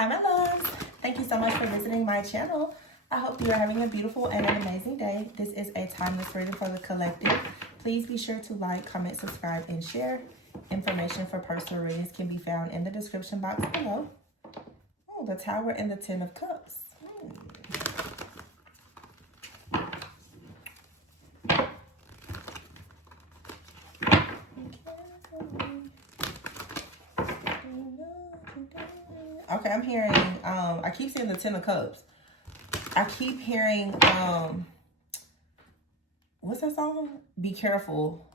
Hi my loves, thank you so much for visiting my channel. I hope you are having a beautiful and an amazing day. This is a timeless reading for the collective. Please be sure to like, comment, subscribe, and share. Information for personal readings can be found in the description box below. Oh, the Tower and the Ten of Cups. Okay, I'm hearing, I keep seeing the Ten of Cups. I keep hearing, what's that song? Be Careful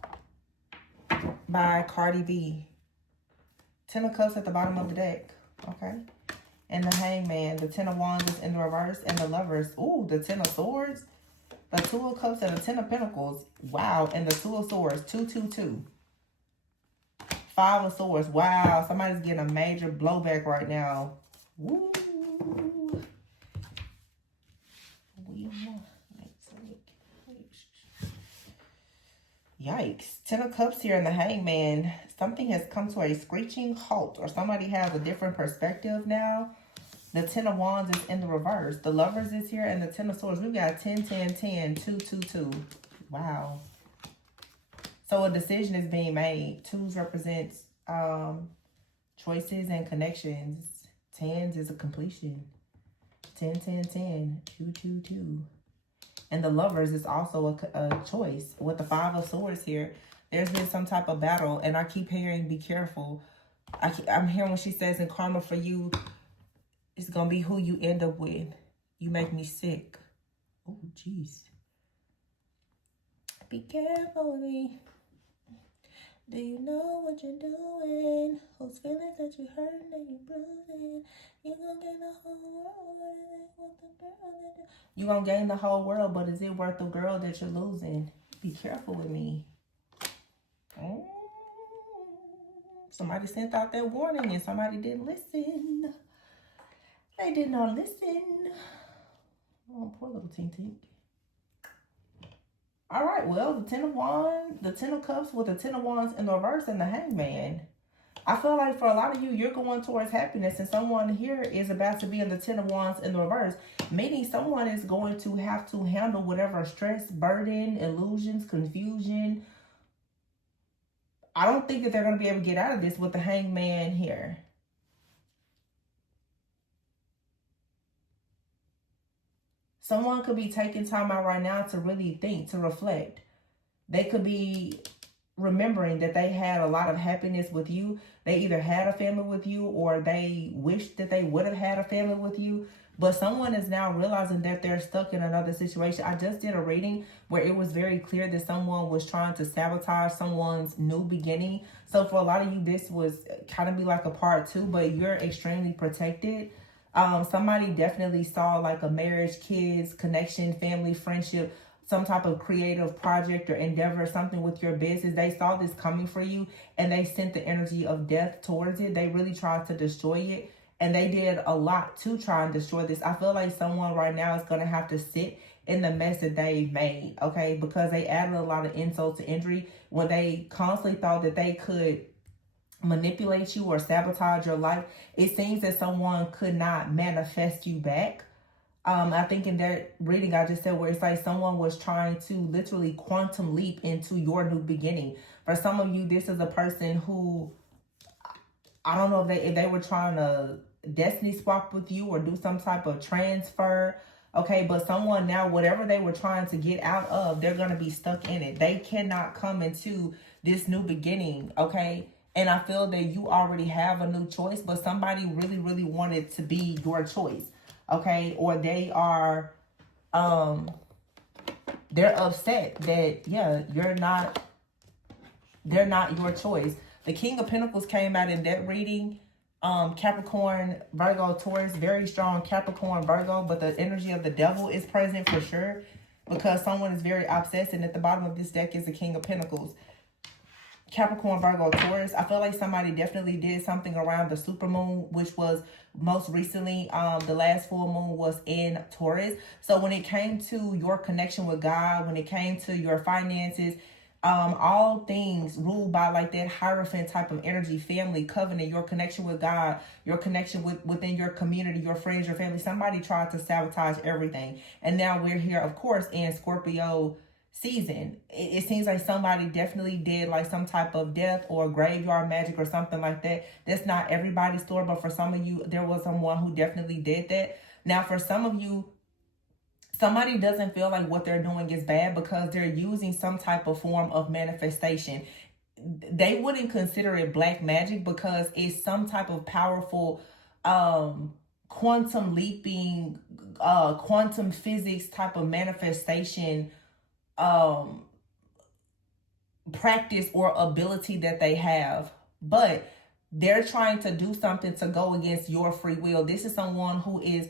by Cardi B. Ten of Cups at the bottom of the deck. Okay. And the Hangman. The Ten of Wands is in the reverse. And the Lovers. Ooh, the Ten of Swords. The Two of Cups and the Ten of Pentacles. Wow. And the Two of Swords. 222. Five of Swords. Wow. Somebody's getting a major blowback right now. Woo. Yikes. Ten of Cups here in the Hangman. Something has come to a screeching halt, or somebody has a different perspective now. The Ten of Wands is in the reverse. The Lovers is here, and the Ten of Swords. We've got 10, 10, 10, 2, 2, 2. Wow. So a decision is being made. Twos represents choices and connections. Tens is a completion. 10, 10, 10, 2, 2, 2. And the Lovers is also a choice. With the Five of Swords here, there's been some type of battle. And I keep hearing, be careful. I'm hearing when she says, in karma for you, it's going to be who you end up with. You make me sick. Oh, jeez. Be careful, Lee. Do you know what you're doing? Whose feelings that you hurt and you bruising? You gonna gain the whole world. You gonna gain the whole world, but is it worth the girl that you're losing? Be careful with me. Somebody sent out that warning and somebody didn't listen. They did not listen. Oh, poor little Tink Tink. All right, well, the Ten of Wands, the Ten of Cups with the Ten of Wands in the reverse and the Hangman. I feel like for a lot of you, you're going towards happiness, and someone here is about to be in the Ten of Wands in the reverse, meaning someone is going to have to handle whatever stress, burden, illusions, confusion. I don't think that they're going to be able to get out of this with the Hangman here. Someone could be taking time out right now to really think, to reflect. They could be remembering that they had a lot of happiness with you. They either had a family with you or they wished that they would have had a family with you. But someone is now realizing that they're stuck in another situation. I just did a reading where it was very clear that someone was trying to sabotage someone's new beginning. So for a lot of you, this was kind of be like a part two, but you're extremely protected. Somebody definitely saw like a marriage, kids, connection, family, friendship, some type of creative project or endeavor, something with your business. They saw this coming for you and they sent the energy of death towards it. They really tried to destroy it, and they did a lot to try and destroy this. I feel like someone right now is going to have to sit in the mess that they made, okay? Because they added a lot of insult to injury when they constantly thought that they could manipulate you or sabotage your life. It seems that someone could not manifest you back. I think in that reading I just said where it's like someone was trying to literally quantum leap into your new beginning. For some of you, this is a person who, I don't know if they were trying to destiny swap with you or do some type of transfer. Okay, but someone now, whatever they were trying to get out of, they're going to be stuck in it. They cannot come into this new beginning, okay? And I feel that you already have a new choice, but somebody really, really wanted to be your choice, okay? Or they are, they're upset that, yeah, they're not your choice. The King of Pentacles came out in that reading. Capricorn, Virgo, Taurus, very strong Capricorn, Virgo, but the energy of the devil is present for sure because someone is very obsessed, and at the bottom of this deck is the King of Pentacles. Capricorn, Virgo, Taurus. I feel like somebody definitely did something around the supermoon, which was most recently, the last full moon was in Taurus. So when it came to your connection with God, when it came to your finances, All things ruled by like that Hierophant type of energy, family, covenant, your connection with God, your connection within your community, your friends, your family. Somebody tried to sabotage everything. And now we're here, of course, in Scorpio season. It seems like somebody definitely did like some type of death or graveyard magic or something like that. That's not everybody's story, but for some of you, there was someone who definitely did that. Now, for some of you, somebody doesn't feel like what they're doing is bad because they're using some type of form of manifestation. They wouldn't consider it black magic because it's some type of powerful quantum leaping, quantum physics type of manifestation practice or ability that they have. But they're trying to do something to go against your free will. This is someone who is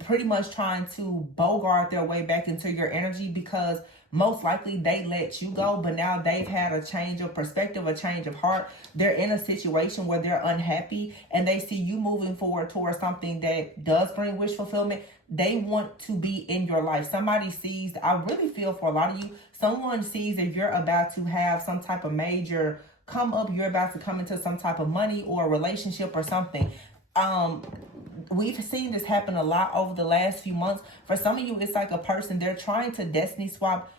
pretty much trying to bogart their way back into your energy because most likely they let you go, but now they've had a change of perspective, a change of heart. They're in a situation where they're unhappy and they see you moving forward towards something that does bring wish fulfillment. They want to be in your life. Somebody sees, I really feel for a lot of you, someone sees if you're about to have some type of major come up, you're about to come into some type of money or relationship or something. We've seen this happen a lot over the last few months. For some of you, it's like a person, they're trying to destiny swap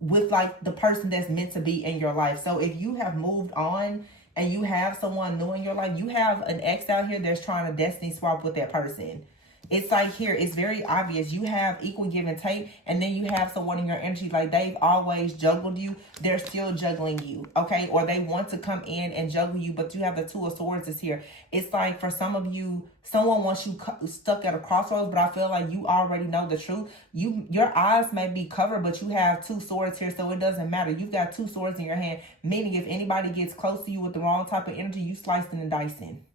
with like the person that's meant to be in your life. So if you have moved on and you have someone new in your life, you have an ex out here that's trying to destiny swap with that person. It's like here, it's very obvious. You have equal give and take, and then you have someone in your energy like they've always juggled you. They're still juggling you, okay? Or they want to come in and juggle you, but you have the Two of Swords is here. It's like for some of you, someone wants you stuck at a crossroads, but I feel like you already know the truth. Your eyes may be covered, but you have two swords here, so it doesn't matter. You've got two swords in your hand, meaning if anybody gets close to you with the wrong type of energy, you slicing and dicing.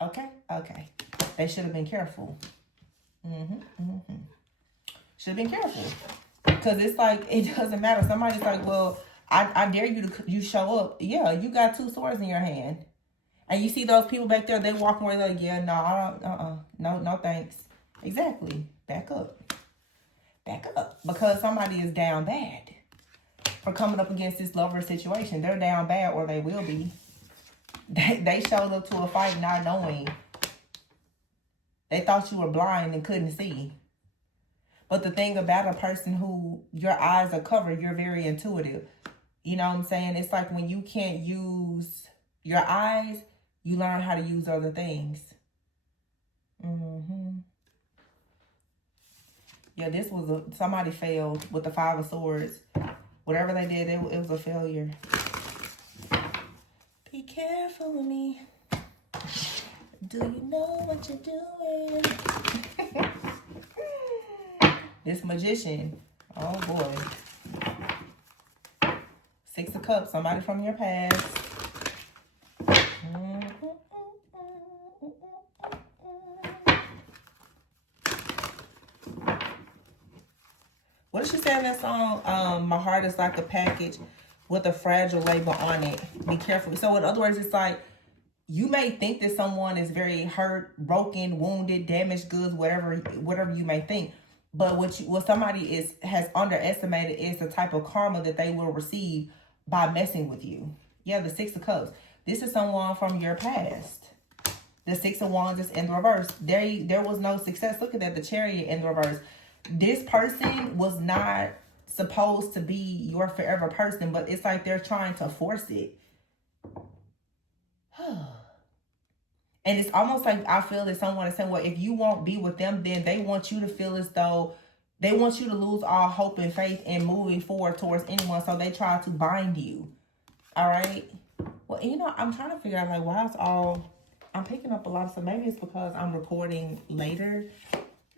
Okay? Okay. They should have been careful. Should have been careful. Because it's like, it doesn't matter. Somebody's like, well, I dare you to you show up. Yeah, you got two swords in your hand. And you see those people back there, they walking away like, yeah, no, I don't, no, thanks. Exactly. Back up. Back up. Because somebody is down bad for coming up against this lover situation. They're down bad, or they will be. They showed up to a fight not knowing. They thought you were blind and couldn't see. But the thing about a person who your eyes are covered, you're very intuitive. You know what I'm saying? It's like when you can't use your eyes, you learn how to use other things. Yeah, this was somebody failed with the Five of Swords. Whatever they did, it was a failure. Be careful with me. Do you know what you're doing? This Magician. Oh boy. Six of Cups. Somebody from your past. What did she say in that song? My heart is like a package with a fragile label on it. Be careful. So in other words, it's like, you may think that someone is very hurt, broken, wounded, damaged goods, whatever you may think. But what somebody has underestimated is the type of karma that they will receive by messing with you. Yeah, the Six of Cups. This is someone from your past. The Six of Wands is in the reverse. There was no success. Look at that, the Chariot in the reverse. This person was not supposed to be your forever person, but it's like they're trying to force it. And it's almost like I feel that someone is saying, well, if you won't be with them, then they want you to feel as though they want you to lose all hope and faith in moving forward towards anyone. So they try to bind you. All right. Well, you know, I'm trying to figure out like why it's all, I'm picking up a lot of stuff. Maybe it's because I'm recording later.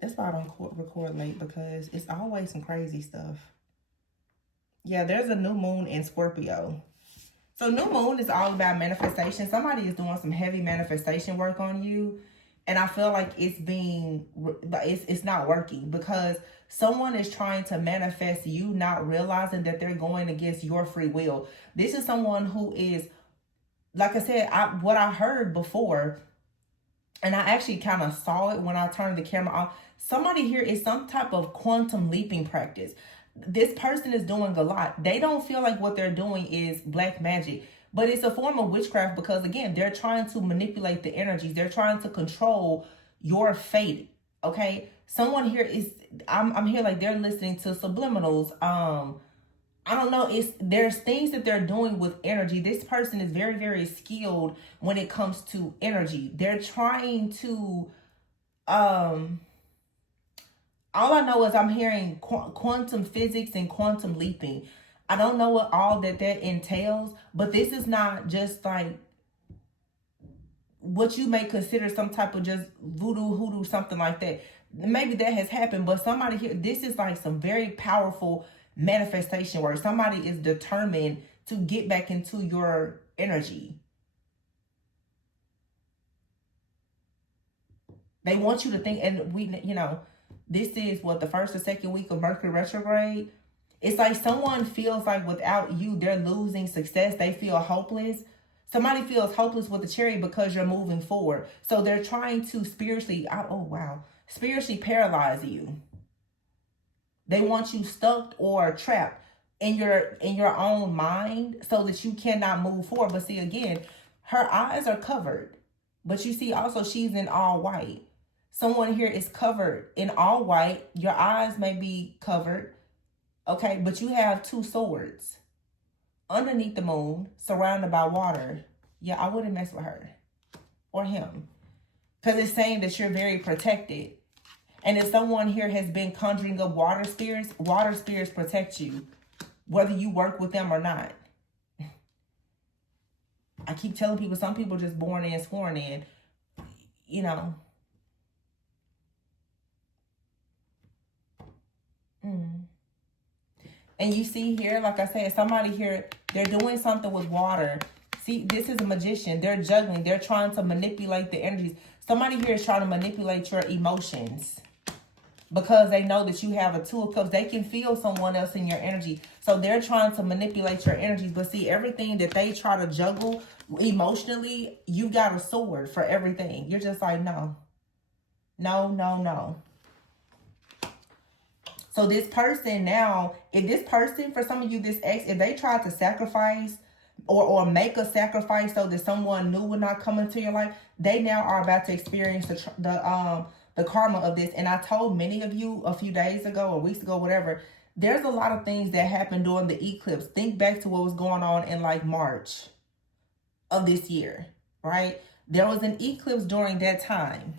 That's why I don't record late, because it's always some crazy stuff. Yeah, there's a new moon in Scorpio. So new moon is all about manifestation. Somebody is doing some heavy manifestation work on you. And I feel like it's not working because someone is trying to manifest you, not realizing that they're going against your free will. This is someone who is, like I said, what I heard before, and I actually kind of saw it when I turned the camera off. Somebody here is some type of quantum leaping practice. This person is doing a lot. They don't feel like what they're doing is black magic, but it's a form of witchcraft because, again, they're trying to manipulate the energies. They're trying to control your fate. Okay? Someone here is, I'm here like they're listening to subliminals. I don't know. There's things that they're doing with energy. This person is very, very skilled when it comes to energy. They're trying to, all I know is I'm hearing quantum physics and quantum leaping. I don't know what all that entails, but this is not just like what you may consider some type of just voodoo, hoodoo, something like that. Maybe that has happened, but somebody here, this is like some very powerful manifestation where somebody is determined to get back into your energy. They want you to think, and this is what, the first or second week of Mercury retrograde. It's like someone feels like without you, they're losing success. They feel hopeless. Somebody feels hopeless with the Chariot because you're moving forward. So they're trying to spiritually paralyze you. They want you stuck or trapped in your own mind so that you cannot move forward. But see, again, her eyes are covered. But you see also she's in all white. Someone here is covered in all white. Your eyes may be covered. Okay, but you have two swords underneath the moon, surrounded by water. Yeah, I wouldn't mess with her or him, because it's saying that you're very protected. And if someone here has been conjuring up water spirits protect you, whether you work with them or not. I keep telling people, some people just born in, sworn in, And you see here, like I said, somebody here, they're doing something with water. See, this is a magician. They're juggling. They're trying to manipulate the energies. Somebody here is trying to manipulate your emotions because they know that you have a Two of Cups. They can feel someone else in your energy. So they're trying to manipulate your energies. But see, everything that they try to juggle emotionally, you got a sword for everything. You're just like, no. No, no, no. So this person now, if this person, for some of you, this ex, if they tried to sacrifice or make a sacrifice so that someone new would not come into your life, they now are about to experience the karma of this. And I told many of you a few days ago or weeks ago, whatever, there's a lot of things that happened during the eclipse. Think back to what was going on in like March of this year, right? There was an eclipse during that time.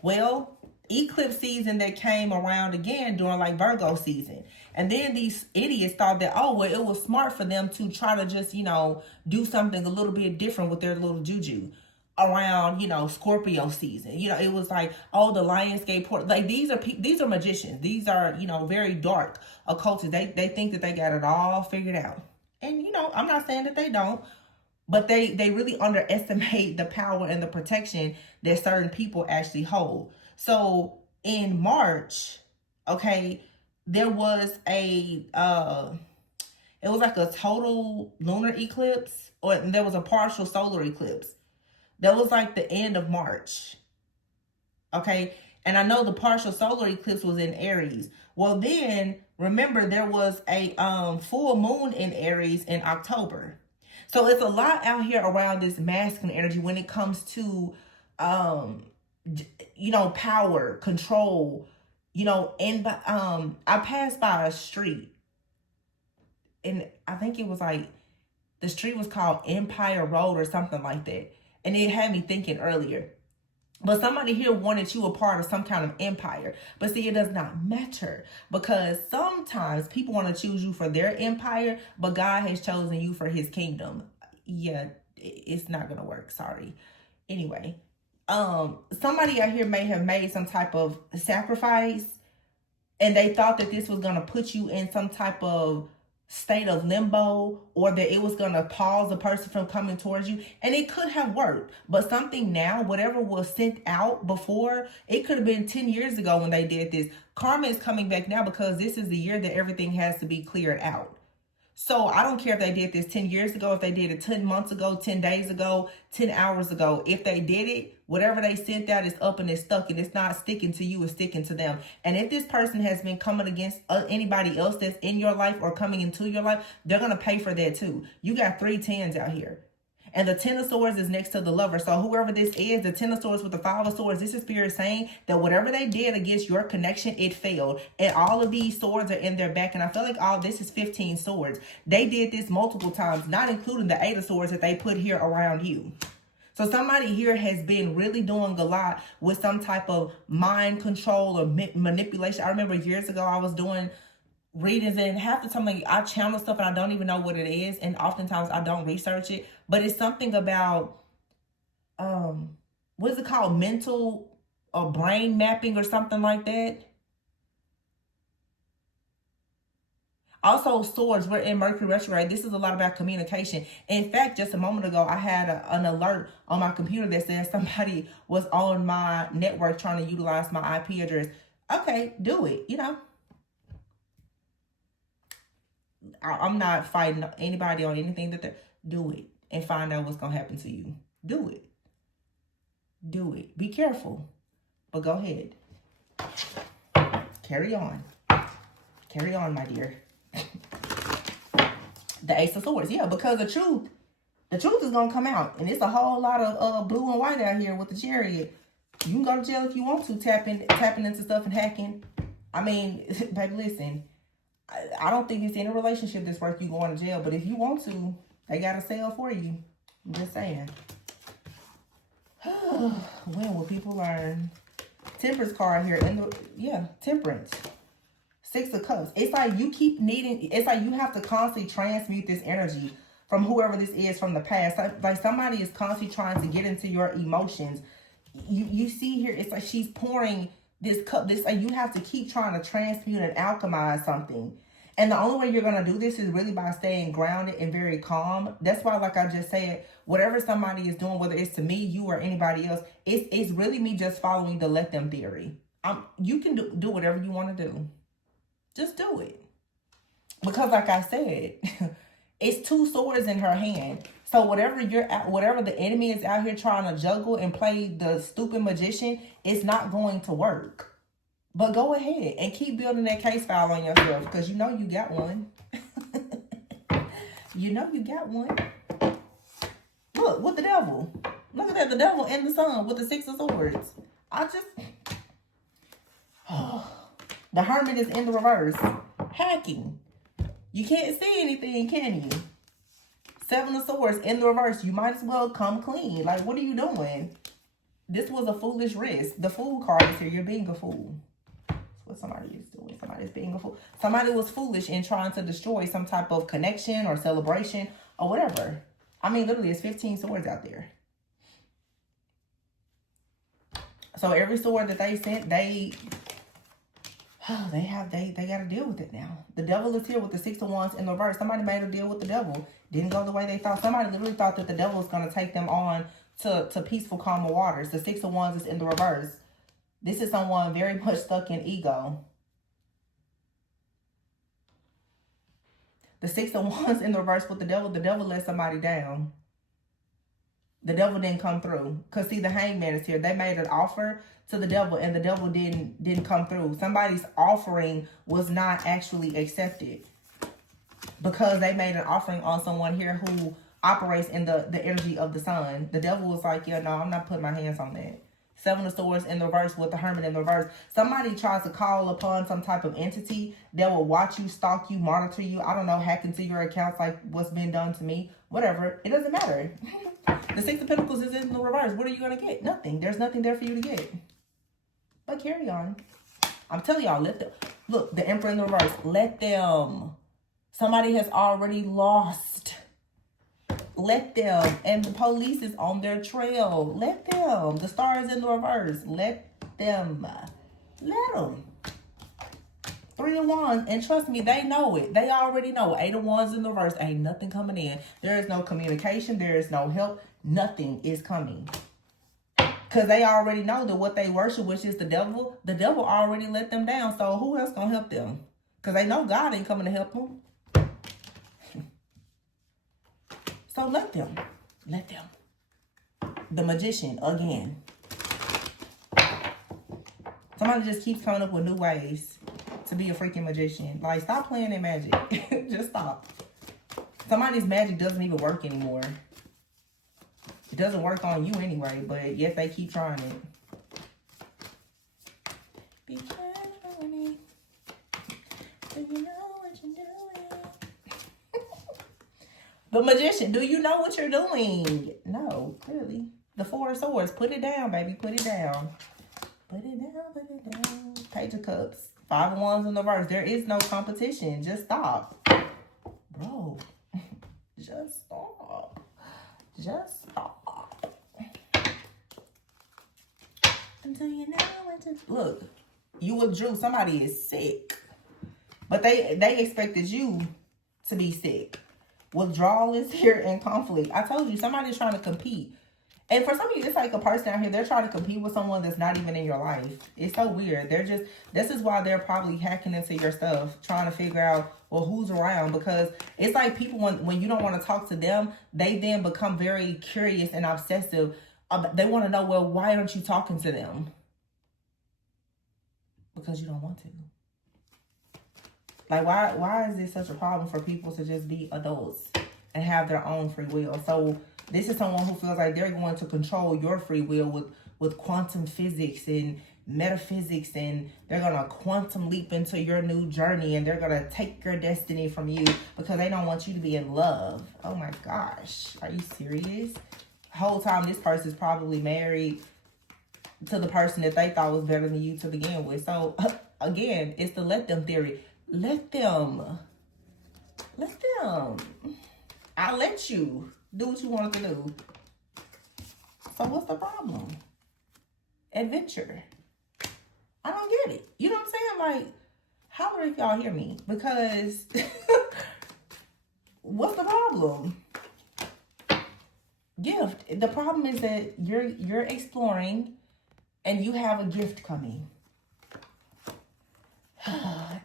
Well, eclipse season that came around again during like Virgo season. And then these idiots thought that, oh, well, it was smart for them to try to just, do something a little bit different with their little juju around, Scorpio season. It was like, oh, the Lionsgate port. Like these are magicians. These are, very dark occultists. They think that they got it all figured out. And, I'm not saying that they don't, but they really underestimate the power and the protection that certain people actually hold. So in March, okay, there was it was like a total lunar eclipse, or there was a partial solar eclipse. That was like the end of March. Okay. And I know the partial solar eclipse was in Aries. Well, then remember there was a full moon in Aries in October. So it's a lot out here around this masculine energy when it comes to power, control, and I passed by a street, and I think it was like, the street was called Empire Road or something like that. And it had me thinking earlier. But somebody here wanted you a part of some kind of empire. But see, it does not matter, because sometimes people want to choose you for their empire, but God has chosen you for his kingdom. Yeah, it's not going to work. Sorry. Anyway. Somebody out here may have made some type of sacrifice, and they thought that this was going to put you in some type of state of limbo, or that it was going to pause a person from coming towards you. And it could have worked, but something now, whatever was sent out before, it could have been 10 years ago when they did this. Karma is coming back now, because this is the year that everything has to be cleared out. So I don't care if they did this 10 years ago, if they did it 10 months ago, 10 days ago, 10 hours ago. If they did it, whatever they sent out is up and it's stuck, and it's not sticking to you, it's sticking to them. And if this person has been coming against anybody else that's in your life or coming into your life, they're going to pay for that too. You got 3 tens out here. And the 10 of swords is next to the lover. So whoever this is, the 10 of swords with the 5 of swords, this is spirit saying that whatever they did against your connection, it failed. And all of these swords are in their back. And I feel like all this is 15 swords. They did this multiple times, not including the 8 of swords that they put here around you. So somebody here has been really doing a lot with some type of mind control or manipulation. I remember years ago I was doing readings, and half the time, like, I channel stuff and I don't even know what it is, and oftentimes I don't research it, but it's something about what is it called, mental or brain mapping or something like that. Also, swords, we're in Mercury retrograde. This is a lot about communication. In fact, just a moment ago, I had an alert on my computer that said somebody was on my network trying to utilize my IP address. Okay, do it, you know. I'm not fighting anybody on anything that they're... Do it and find out what's going to happen to you. Do it. Do it. Be careful. But go ahead. Carry on. Carry on, my dear. The Ace of Swords. Yeah, because the truth is going to come out. And it's a whole lot of blue and white out here with the Chariot. You can go to jail if you want to, tapping into stuff and hacking. I mean, baby, listen. I don't think it's in a relationship that's worth you going to jail. But if you want to, they got a sale for you. I'm just saying. When will people learn? Temperance card here. Temperance. 6 of Cups. It's like you keep needing, it's like you have to constantly transmute this energy from whoever this is from the past. Like somebody is constantly trying to get into your emotions. You see here, it's like she's pouring this cup. This, like, you have to keep trying to transmute and alchemize something. And the only way you're going to do this is really by staying grounded and very calm. That's why, like I just said, whatever somebody is doing, whether it's to me, you, or anybody else, it's really me just following the let them theory. You can do whatever you want to do. Just do it. Because like I said, it's 2 swords in her hand. So whatever the enemy is out here trying to juggle and play the stupid magician, it's not going to work. But go ahead and keep building that case file on yourself, because you know you got one. You know you got one. Look, with the devil. Look at that, the devil and the sun with the 6 of swords. The Hermit is in the reverse. Hacking. You can't see anything, can you? 7 of swords in the reverse. You might as well come clean. Like, what are you doing? This was a foolish risk. The Fool card is here. You're being a fool. That's what somebody is doing. Somebody's being a fool. Somebody was foolish in trying to destroy some type of connection or celebration or whatever. I mean, literally, it's 15 swords out there. So every sword that they sent, they got to deal with it now. The devil is here with the 6 of wands in the reverse. Somebody made a deal with the devil. Didn't go the way they thought. Somebody literally thought that the devil was going to take them on to peaceful, calmer waters. The 6 of wands is in the reverse. This is someone very much stuck in ego. The 6 of wands in the reverse with the devil let somebody down. The devil didn't come through. Because see, the Hangman is here. They made an offer to the devil and the devil didn't come through. Somebody's offering was not actually accepted. Because they made an offering on someone here who operates in the energy of the sun. The devil was like, yeah, no, I'm not putting my hands on that. 7 of swords in the reverse with the Hermit in the reverse. Somebody tries to call upon some type of entity that will watch you, stalk you, monitor you. I don't know, hack into your accounts like what's been done to me. Whatever. It doesn't matter. The 6 of Pentacles is in the reverse. What are you going to get? Nothing. There's nothing there for you to get. But carry on. I'm telling y'all, let them. Look, the Emperor in the reverse. Let them. Somebody has already lost. Let them. And the police is on their trail. Let them. The Star is in the reverse. Let them. Let them. 3 of wands. And trust me, they know it. They already know. 8 of wands in the reverse. Ain't nothing coming in. There is no communication. There is no help. Nothing is coming. Because they already know that what they worship, which is the devil already let them down. So who else gonna help them? Because they know God ain't coming to help them. So let them. Let them. The Magician, again. Somebody just keeps coming up with new ways to be a freaking magician. Like, stop playing that magic. Just stop. Somebody's magic doesn't even work anymore. It doesn't work on you anyway, but yet they keep trying it. Be careful with me. Do you know what you're doing? The Magician, do you know what you're doing? No, clearly. The Four of Swords, put it down, baby, put it down. Put it down, put it down. Page of Cups, Five of Wands in the reverse. There is no competition. Just stop. Bro, just stop. Just stop. Until you know what to... Look, you withdrew. Somebody is sick. But they expected you to be sick. Withdrawal is here in conflict. I told you, somebody's trying to compete. And for some of you, it's like a person out here, they're trying to compete with someone that's not even in your life. It's so weird. This is why they're probably hacking into your stuff, trying to figure out, well, who's around? Because it's like people, when you don't want to talk to them, they then become very curious and obsessive. They want to know, well, why aren't you talking to them? Because you don't want to. Like, why is this such a problem for people to just be adults and have their own free will? So this is someone who feels like they're going to control your free will with quantum physics and metaphysics, and they're going to quantum leap into your new journey, and they're going to take your destiny from you because they don't want you to be in love. Oh my gosh. Are you serious? The whole time this person's probably married to the person that they thought was better than you to begin with. So again, it's the let them theory. Let them. Let them. I'll let you do what you want to do. So what's the problem? Adventure. I don't get it. You know what I'm saying? Like, holler if y'all hear me. Because what's the problem? Gift. The problem is that you're exploring and you have a gift coming.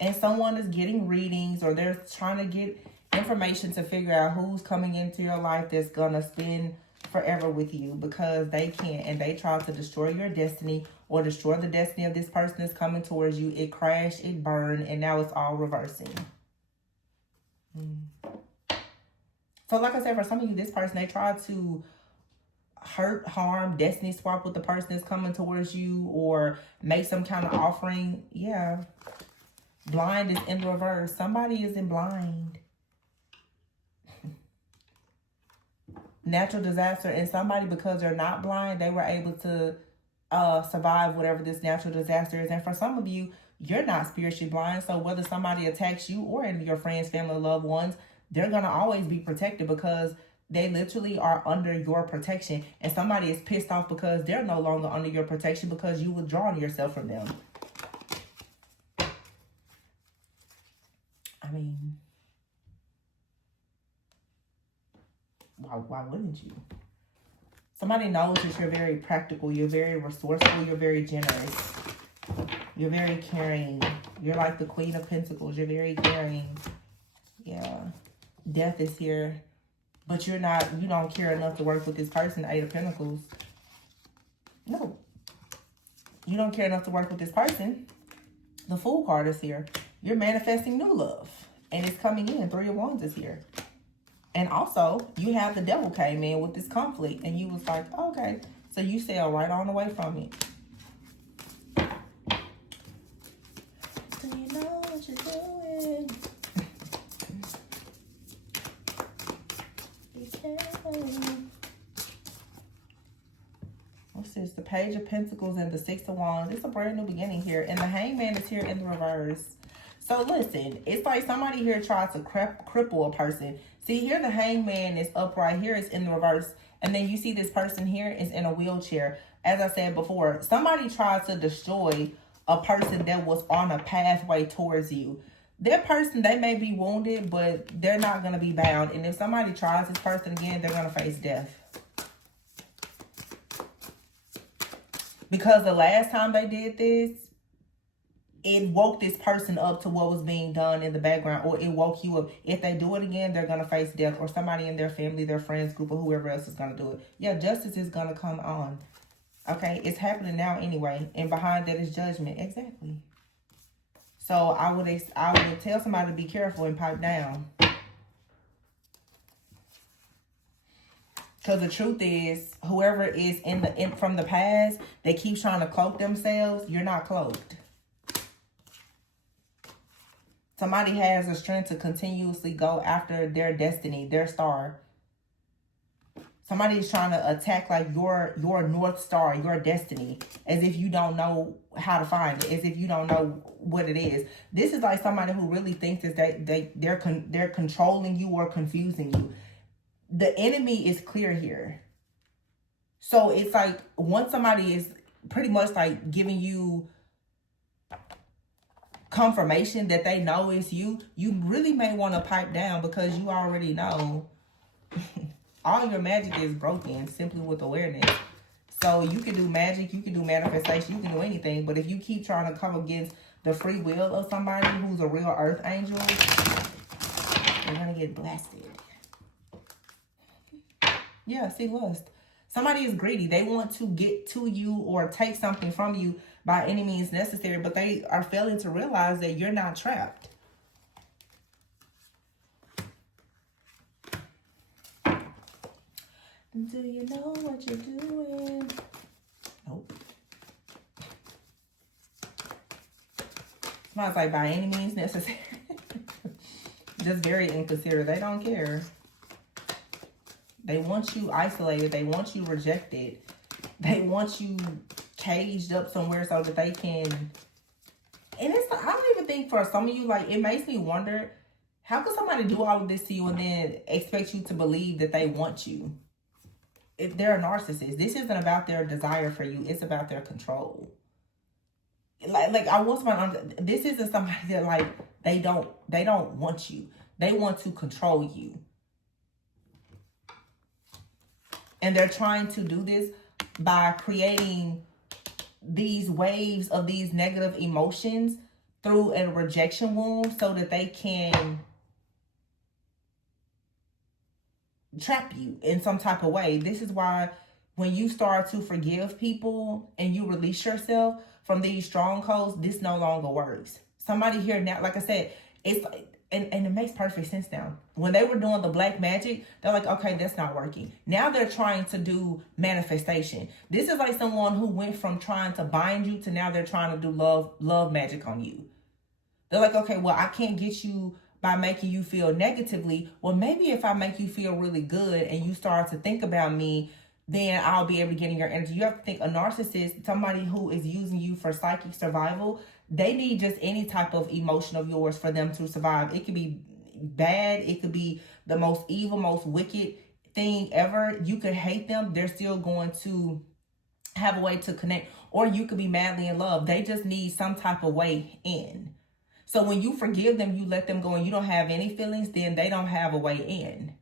And someone is getting readings, or they're trying to get information to figure out who's coming into your life that's gonna spend forever with you, because they can't, and they try to destroy your destiny or destroy the destiny of this person that's coming towards you. It crashed, it burned, and now it's all reversing. So like I said, for some of you, this person, they try to hurt, harm, destiny swap with the person that's coming towards you, or make some kind of offering. Yeah. Blind is in reverse. Somebody is in blind. Natural disaster, and somebody, because they're not blind, they were able to survive whatever this natural disaster is. And for some of you, you're not spiritually blind. So whether somebody attacks you or any of your friends, family, loved ones, they're going to always be protected because they literally are under your protection. And somebody is pissed off because they're no longer under your protection because you withdrawn yourself from them. I mean, why wouldn't you? Somebody knows that you're very practical, you're very resourceful, you're very generous, you're very caring. You're like the Queen of Pentacles. You're very caring. Yeah. Death is here. But you don't care enough to work with this person, Eight of Pentacles. No. You don't care enough to work with this person. The Fool card is here. You're manifesting new love. And it's coming in. Three of Wands is here. And also, you have the Devil came in with this conflict. And you was like, okay. So you sail right on away from it. Do you know what you're doing? Be careful. What's this? The Page of Pentacles and the Six of Wands. It's a brand new beginning here. And the Hangman is here in the reverse. So listen, it's like somebody here tried to cripple a person. See, here the Hangman is upright. Here it's in the reverse. And then you see this person here is in a wheelchair. As I said before, somebody tried to destroy a person that was on a pathway towards you. That person, they may be wounded, but they're not going to be bound. And if somebody tries this person again, they're going to face death. Because the last time they did this, it woke this person up to what was being done in the background, or it woke you up. If they do it again, they're going to face death, or somebody in their family, their friends group, or whoever else is going to do it. Yeah, justice is going to come on. Okay, it's happening now anyway, and behind that is judgment. Exactly. So I would tell somebody to be careful and pipe down. Because the truth is, whoever is from the past, they keep trying to cloak themselves. You're not cloaked. Somebody has the strength to continuously go after their destiny, their star. Somebody is trying to attack like your North Star, your destiny, as if you don't know how to find it, as if you don't know what it is. This is like somebody who really thinks that they're controlling you or confusing you. The enemy is clear here. So it's like once somebody is pretty much like giving you confirmation that they know it's you, you really may want to pipe down, because you already know all your magic is broken simply with awareness. So you can do magic, you can do manifestation, you can do anything. But if you keep trying to come against the free will of somebody who's a real earth angel, you're going to get blasted. Yeah, see, lust. Somebody is greedy. They want to get to you or take something from you by any means necessary, but they are failing to realize that you're not trapped. Do you know what you're doing? Nope. Somebody's like, by any means necessary. Just very inconsiderate. They don't care. They want you isolated. They want you rejected. They want you caged up somewhere so that they can. And it's, I don't even think for some of you, like, it makes me wonder, how can somebody do all of this to you and then expect you to believe that they want you? If they're a narcissist, this isn't about their desire for you. It's about their control. Like I want somebody, this isn't somebody that like, they don't want you. They want to control you. And they're trying to do this by creating these waves of these negative emotions through a rejection wound so that they can trap you in some type of way. This is why when you start to forgive people and you release yourself from these strongholds, this no longer works. Somebody here now, like I said, it's like, and it makes perfect sense now. When they were doing the black magic, they're like, okay, that's not working. Now they're trying to do manifestation. This is like someone who went from trying to bind you to now they're trying to do love magic on you. They're like, okay, well, I can't get you by making you feel negatively. Well, maybe if I make you feel really good and you start to think about me, then I'll be able to get in your energy. You have to think a narcissist, somebody who is using you for psychic survival, they need just any type of emotion of yours for them to survive. It could be bad. It could be the most evil, most wicked thing ever. You could hate them. They're still going to have a way to connect. Or you could be madly in love. They just need some type of way in. So when you forgive them, you let them go and you don't have any feelings, then they don't have a way in.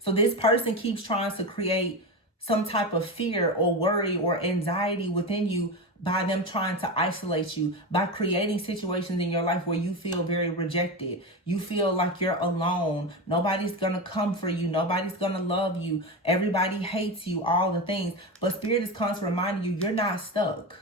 So this person keeps trying to create some type of fear or worry or anxiety within you by them trying to isolate you, by creating situations in your life where you feel very rejected. You feel like you're alone. Nobody's going to come for you. Nobody's going to love you. Everybody hates you, all the things. But Spirit is constantly reminding you, you're not stuck.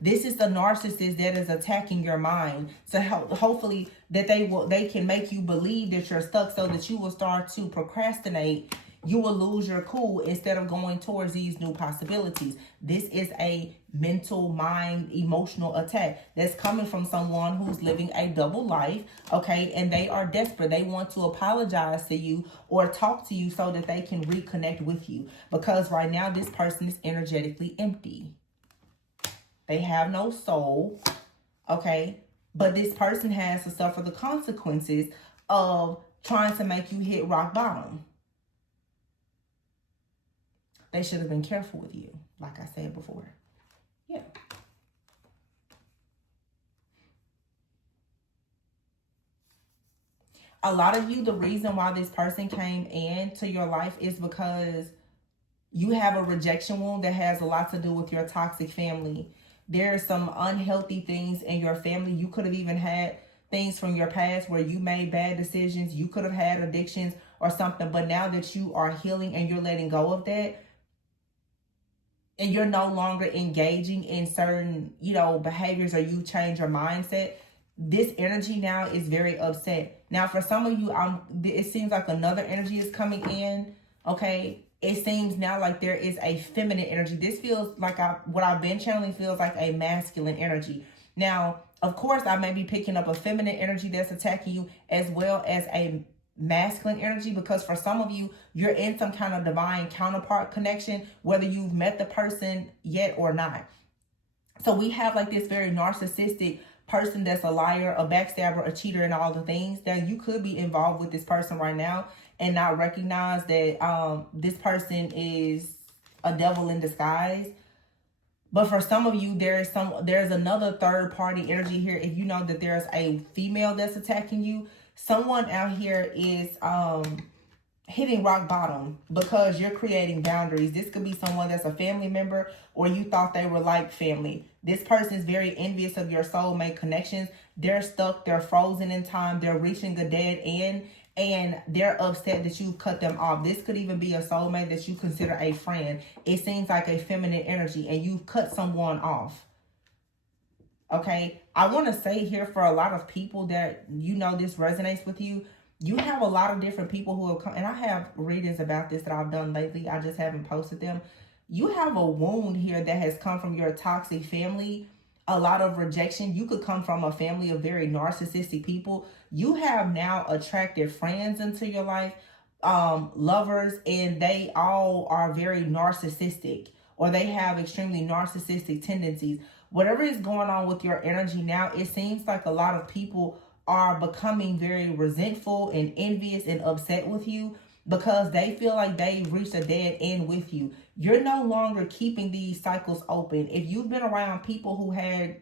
This is the narcissist that is attacking your mind. So hopefully that they can make you believe that you're stuck so that you will start to procrastinate. You will lose your cool instead of going towards these new possibilities. This is a mental, mind, emotional attack that's coming from someone who's living a double life, okay? And they are desperate. They want to apologize to you or talk to you so that they can reconnect with you. Because right now, this person is energetically empty. They have no soul, okay? But this person has to suffer the consequences of trying to make you hit rock bottom. They should have been careful with you, like I said before. Yeah. A lot of you, the reason why this person came into your life is because You have a rejection wound that has a lot to do with your toxic family. There are some unhealthy things in your family. You could have even had things from your past where you made bad decisions. You could have had addictions or something. But now that you are healing and you're letting go of that, and you're no longer engaging in certain, behaviors, or you change your mindset, this energy now is very upset. Now, for some of you, it seems like another energy is coming in, okay? It seems now like there is a feminine energy. This feels like what I've been channeling feels like a masculine energy. Now, of course, I may be picking up a feminine energy that's attacking you as well as a masculine energy, because for some of you, you're in some kind of divine counterpart connection, whether you've met the person yet or not. So we have like this very narcissistic person that's a liar, a backstabber, a cheater, and all the things that you could be involved with this person right now and not recognize that this person is a devil in disguise. But for some of you, there's another third party energy here. If you know that there's a female that's attacking you, someone out here is hitting rock bottom because you're creating boundaries. This could be someone that's a family member, or you thought they were like family. This person is very envious of your soulmate connections. They're stuck, they're frozen in time, they're reaching a dead end, and they're upset that you cut them off. This could even be a soulmate that you consider a friend. It seems like a feminine energy, and you cut someone off. Okay, I want to say here, for a lot of people that this resonates with you, you have a lot of different people who have come, and I have readings about this that I've done lately. I just haven't posted them. You have a wound here that has come from your toxic family, a lot of rejection. You could come from a family of very narcissistic people. You have now attracted friends into your life, lovers, and they all are very narcissistic, or they have extremely narcissistic tendencies. Whatever is going on with your energy now, it seems like a lot of people are becoming very resentful and envious and upset with you because they feel like they've reached a dead end with you. You're no longer keeping these cycles open. If you've been around people who had,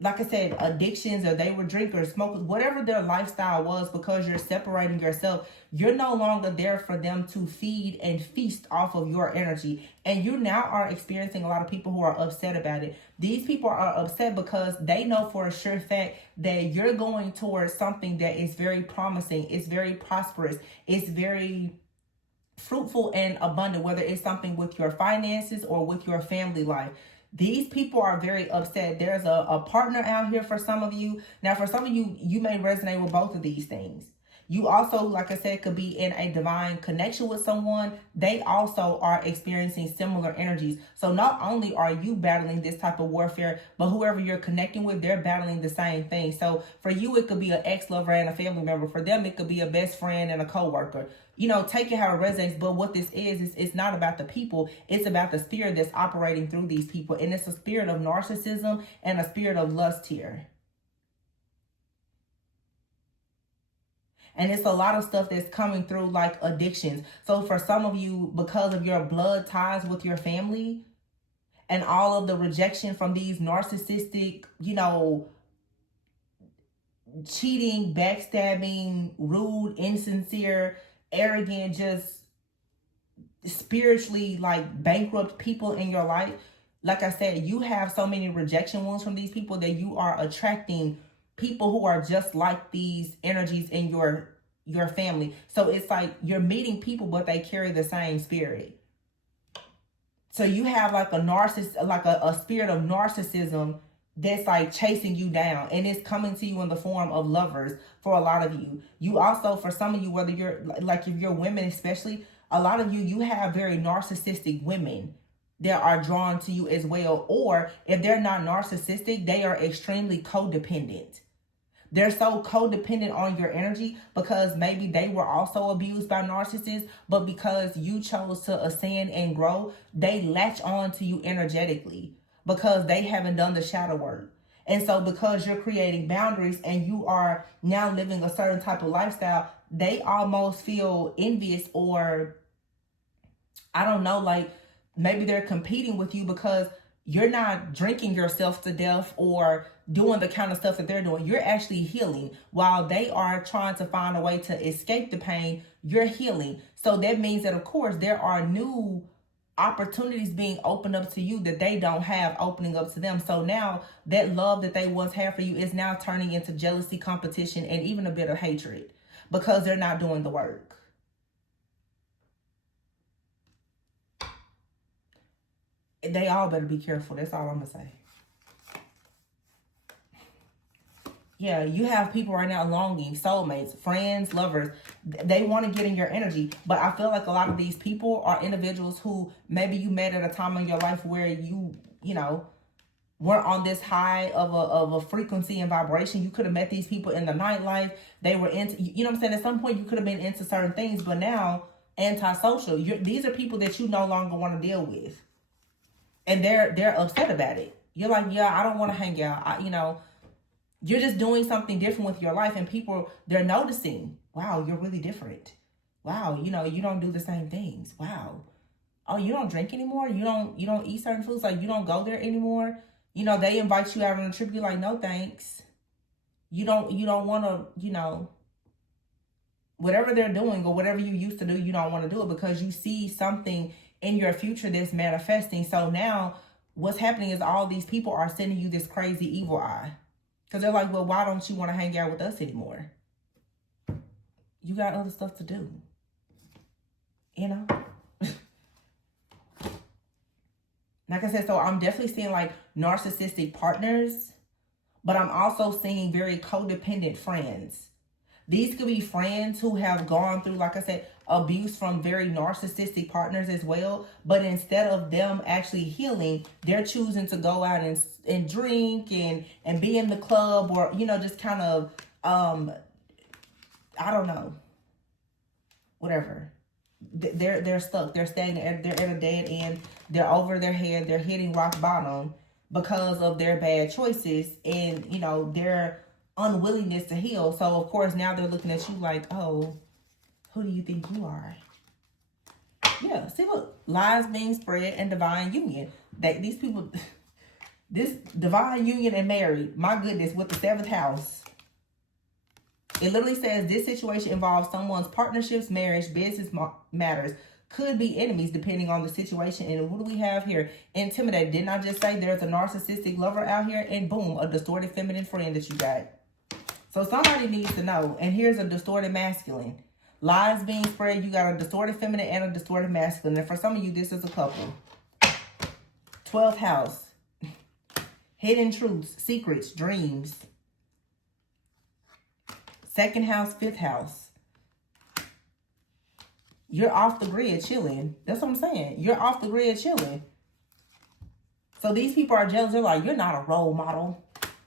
like I said, addictions, or they were drinkers, smokers, whatever their lifestyle was, because you're separating yourself, you're no longer there for them to feed and feast off of your energy. And you now are experiencing a lot of people who are upset about it. These people are upset because they know for a sure fact that you're going towards something that is very promising, it's very prosperous, it's very fruitful and abundant, whether it's something with your finances or with your family life. These people are very upset. There's a partner out here for some of you. Now, for some of you, you may resonate with both of these things. You also, like I said, could be in a divine connection with someone. They also are experiencing similar energies. So not only are you battling this type of warfare, but whoever you're connecting with, they're battling the same thing. So for you, it could be an ex-lover and a family member. For them, it could be a best friend and a coworker. Take it how it resonates. But what this is it's not about the people. It's about the spirit that's operating through these people. And it's a spirit of narcissism and a spirit of lust here. And it's a lot of stuff that's coming through, like addictions. So for some of you, because of your blood ties with your family and all of the rejection from these narcissistic, cheating, backstabbing, rude, insincere, arrogant, just spiritually like bankrupt people in your life, like I said, you have so many rejection wounds from these people that you are attracting people who are just like these energies in your family. So it's like you're meeting people, but they carry the same spirit. So you have like a spirit of narcissism that's like chasing you down, and it's coming to you in the form of lovers for a lot of you. You also, for some of you, whether you're like, if you're women especially, a lot of you have very narcissistic women that are drawn to you as well. Or if they're not narcissistic, they are extremely codependent. They're so codependent on your energy because maybe they were also abused by narcissists, but because you chose to ascend and grow, they latch on to you energetically because they haven't done the shadow work. And so because you're creating boundaries and you are now living a certain type of lifestyle, they almost feel envious, or I don't know, like maybe they're competing with you because you're not drinking yourself to death or doing the kind of stuff that they're doing. You're actually healing. While they are trying to find a way to escape the pain, you're healing. So that means that, of course, there are new opportunities being opened up to you that they don't have opening up to them. So now that love that they once had for you is now turning into jealousy, competition, and even a bit of hatred because they're not doing the work. They all better be careful. That's all I'm going to say. Yeah, you have people right now longing, soulmates, friends, lovers. They want to get in your energy. But I feel like a lot of these people are individuals who maybe you met at a time in your life where you know, weren't on this high of a frequency and vibration. You could have met these people in the nightlife. They were into, you know what I'm saying? At some point you could have been into certain things, but now antisocial. These are people that you no longer want to deal with. And they're upset about it. You're like, yeah, I don't want to hang out. You're just doing something different with your life, and people, they're noticing, wow, you're really different. Wow, you don't do the same things. Wow. Oh, you don't drink anymore? You don't eat certain foods? Like, you don't go there anymore? They invite you out on a trip. You're like, no, thanks. You don't want to, whatever they're doing or whatever you used to do, you don't want to do it because you see something in your future that's manifesting. So now what's happening is all these people are sending you this crazy evil eye. Because they're like, well, why don't you want to hang out with us anymore? You got other stuff to do. Like I said, so I'm definitely seeing like narcissistic partners, but I'm also seeing very codependent friends. These could be friends who have gone through, like I said, abuse from very narcissistic partners as well. But instead of them actually healing, they're choosing to go out and drink and be in the club or, just kind of, I don't know, whatever. They're stuck. They're stagnant. They're at a dead end. They're over their head. They're hitting rock bottom because of their bad choices and, their unwillingness to heal. So, of course, now they're looking at you like, oh, who do you think you are? Yeah, see, look, lies being spread and divine union. These people, this divine union and married, my goodness, with the 7th house. It literally says this situation involves someone's partnerships, marriage, business matters, could be enemies depending on the situation. And what do we have here? Intimidated. Didn't I just say there's a narcissistic lover out here? And boom, a distorted feminine friend that you got. So somebody needs to know. And here's a distorted masculine. Lies being spread. You got a distorted feminine and a distorted masculine. And for some of you, this is a couple. 12th house. Hidden truths, secrets, dreams. 2nd house, 5th house. You're off the grid chilling. That's what I'm saying. You're off the grid chilling. So these people are jealous. They're like, you're not a role model.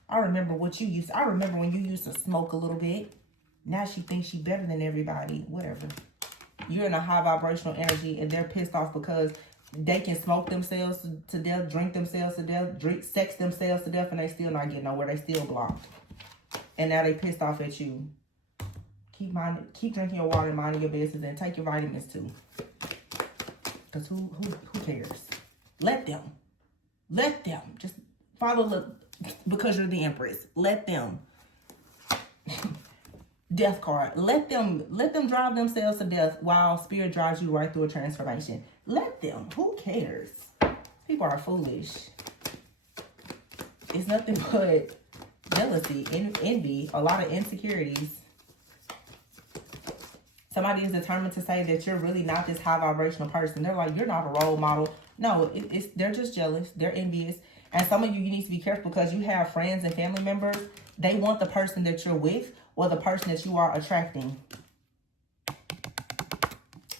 I remember I remember when you used to smoke a little bit. Now she thinks she's better than everybody. Whatever. You're in a high vibrational energy and they're pissed off because they can smoke themselves to death, drink themselves to death, sex themselves to death, and they still not getting nowhere. They still blocked. And now they pissed off at you. Keep drinking your water and minding your business and take your vitamins too. Because who cares? Let them. Just follow because you're the Empress. Let them. Death card. Let them drive themselves to death while Spirit drives you right through a transformation. Let them. Who cares? People are foolish. It's nothing but jealousy, envy, a lot of insecurities. Somebody is determined to say that you're really not this high vibrational person. They're like, you're not a role model. No, they're just jealous. They're envious. And some of you need to be careful because you have friends and family members. They want the person that you're with or the person that you are attracting.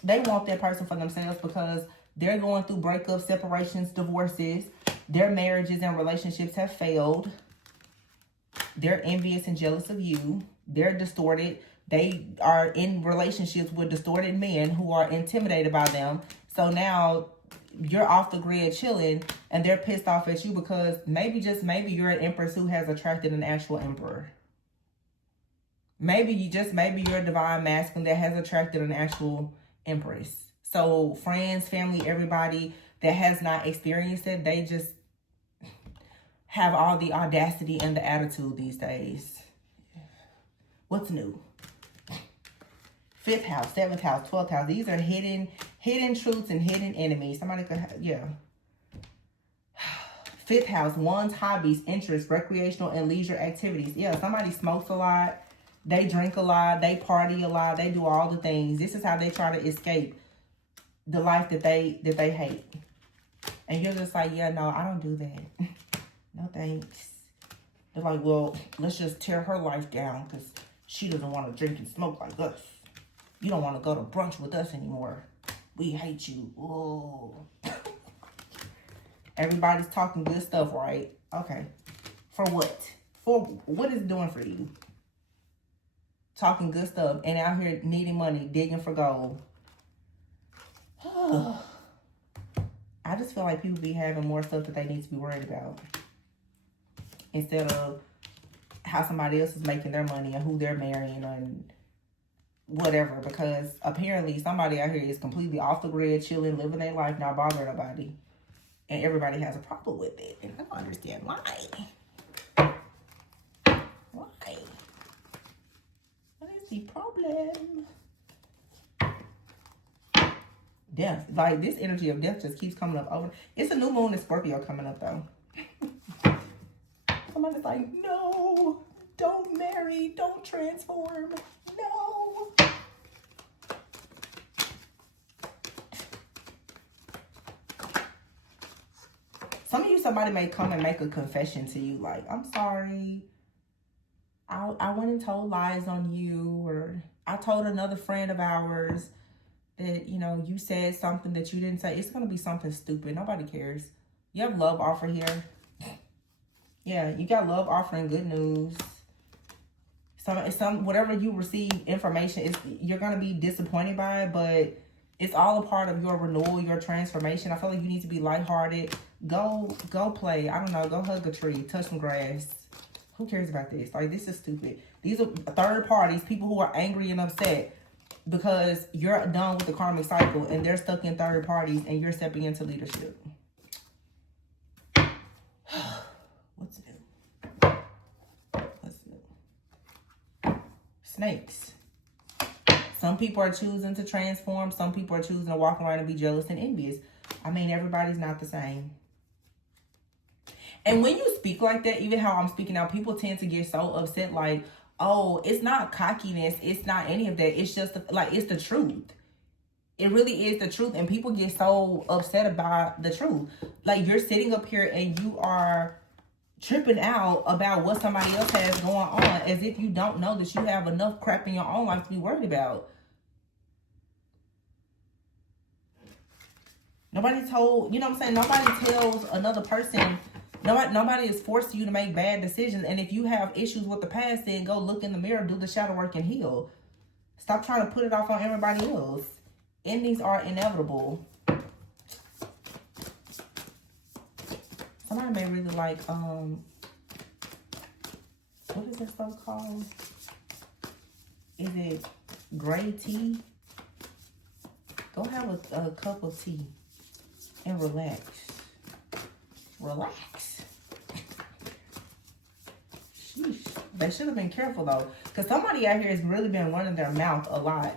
They want that person for themselves because they're going through breakups, separations, divorces. Their marriages and relationships have failed. They're envious and jealous of you. They're distorted. They are in relationships with distorted men who are intimidated by them. So now you're off the grid chilling and they're pissed off at you because maybe you're an empress who has attracted an actual emperor. Maybe you're a divine masculine that has attracted an actual empress. So friends, family, everybody that has not experienced it, they just have all the audacity and the attitude these days. What's new? 5th house, 7th house, 12th house. These are hidden truths and hidden enemies. Somebody could have, yeah. 5th house, one's hobbies, interests, recreational and leisure activities. Yeah, somebody smokes a lot. They drink a lot. They party a lot. They do all the things. This is how they try to escape the life that they hate. And you're just like, yeah, no, I don't do that. No thanks. They're like, well, let's just tear her life down because she doesn't want to drink and smoke like us. You don't want to go to brunch with us anymore. We hate you. Oh. Everybody's talking good stuff, right? Okay. For what? For what is it doing for you? Talking good stuff and out here needing money, digging for gold. I just feel like people be having more stuff that they need to be worried about. Instead of how somebody else is making their money and who they're marrying and whatever. Because apparently somebody out here is completely off the grid, chilling, living their life, not bothering nobody. And everybody has a problem with it. And I don't understand why. Why? What is the problem? Death. Like, this energy of death just keeps coming up over. It's a new moon in Scorpio coming up, though. Somebody's like, no, don't marry, don't transform, no. Some of you, somebody may come and make a confession to you, like, I'm sorry, I went and told lies on you, or I told another friend of ours that, you know, you said something that you didn't say. It's going to be something stupid. Nobody cares. You have love offer here. Yeah, you got love offering good news. Some whatever you receive information, you're going to be disappointed by it, but it's all a part of your renewal, your transformation. I feel like you need to be lighthearted. Go play. I don't know. Go hug a tree. Touch some grass. Who cares about this? Like, this is stupid. These are third parties, people who are angry and upset because you're done with the karmic cycle and they're stuck in third parties and you're stepping into leadership. What's new? What's new? Snakes. Some people are choosing to transform. Some people are choosing to walk around and be jealous and envious. I mean, everybody's not the same. And when you speak like that, even how I'm speaking now, people tend to get so upset like, oh, it's not cockiness. It's not any of that. It's just like, it's the truth. It really is the truth. And people get so upset about the truth. Like, you're sitting up here and you are tripping out about what somebody else has going on as if you don't know that you have enough crap in your own life to be worried about. Nobody told, you know what I'm saying? Nobody tells another person. Nobody is forcing you to make bad decisions. And if you have issues with the past, then go look in the mirror, do the shadow work, and heal. Stop trying to put it off on everybody else. Endings are inevitable. Somebody may really like, what is this stuff called? Is it gray tea? Go have a cup of tea and relax. Relax. Sheesh. They should have been careful though, because somebody out here has really been running their mouth a lot.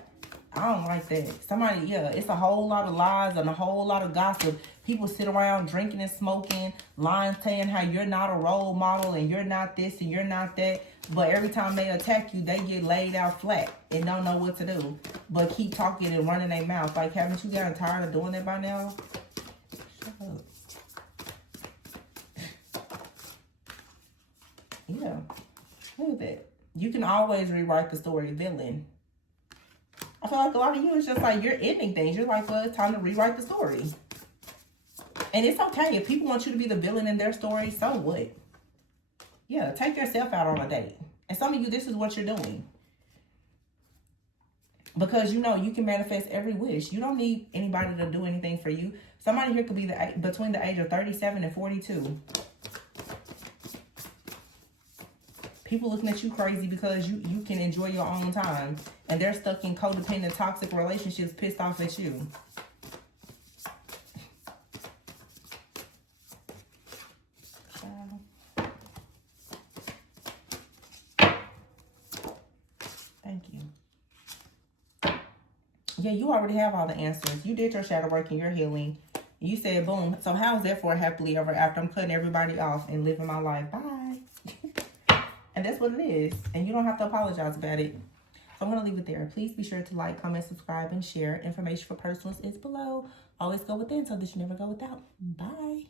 I don't like that. Somebody, yeah, it's a whole lot of lies and a whole lot of gossip. People sit around drinking and smoking, lying, saying how you're not a role model and you're not this and you're not that. But every time they attack you, they get laid out flat and don't know what to do. But keep talking and running their mouth. Like, haven't you gotten tired of doing that by now? Shut up. Yeah. Look at that. You can always rewrite the story, villain. I feel like a lot of you, it's just like you're ending things. You're like, well, it's time to rewrite the story. And it's okay. If people want you to be the villain in their story, so what? Yeah, take yourself out on a date. And some of you, this is what you're doing. Because you know you can manifest every wish. You don't need anybody to do anything for you. Somebody here could be between the age of 37 and 42. People looking at you crazy because you can enjoy your own time. And they're stuck in codependent, toxic relationships, pissed off at you. Yeah, you already have all the answers. You did your shadow work and your healing. You said, boom. So how is that for a happily ever after? I'm cutting everybody off and living my life. Bye. And that's what it is. And you don't have to apologize about it. So I'm going to leave it there. Please be sure to like, comment, subscribe, and share. Information for personals is below. Always go within so that you never go without. Bye.